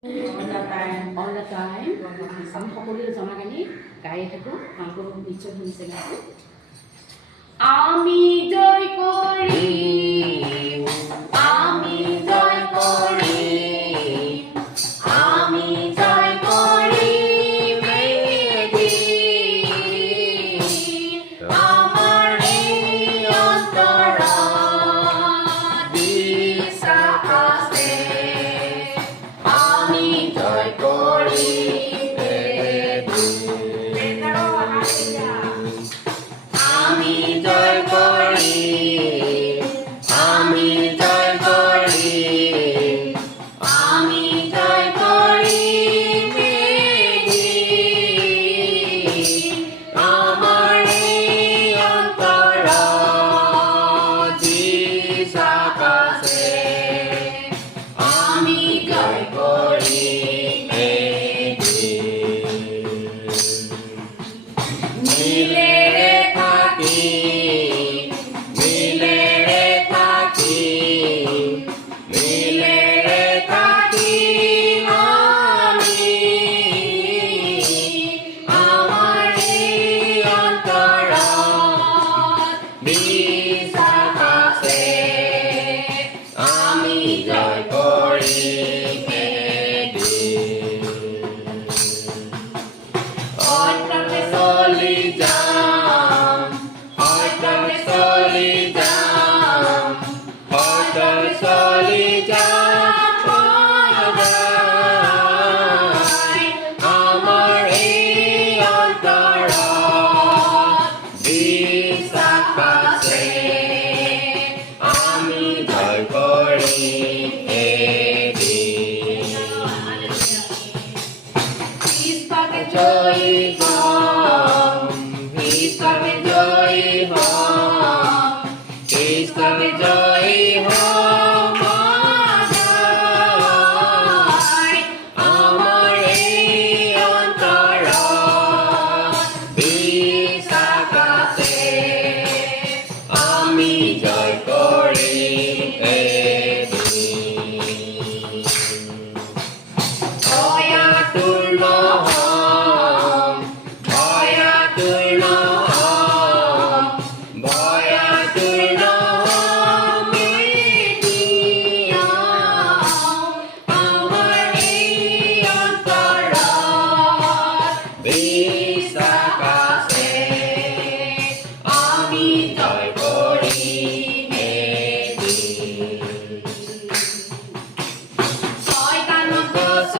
all the time আমি সকলোৱে জনাগানি গায়ে থাকো আপোনালোকৰ নিশ্চয় শুনিছে গানটো আমি জয় কৰিম আমি জয় কৰিম আমি জয় কৰিম আমাৰ এই অন্তৰত বিশ্বাস আছে আমি জয় কৰিম আমি জয় কৰিম আমি জয় কৰিম আমি জয় কৰিম আমাৰ এই অন্তৰত বিশ্বাস আছে আমি জয় কৰিম মিলেৰে থাকিম মিলেৰে থাকিম মিলেৰে থাকিম আমি আমাৰ এই অন্তৰত বিশ্বাস আছে আমি জয় কৰিম অন্তৰে চলি যাম অন্তৰে চলি যাম অন্তৰে চলি যাম সদায় আমাৰ এই অন্তৰত বিশ্বাস আছে আমি জয় কৰিম জয় হম ইসলামে জয় হম ইসলামে জয় হম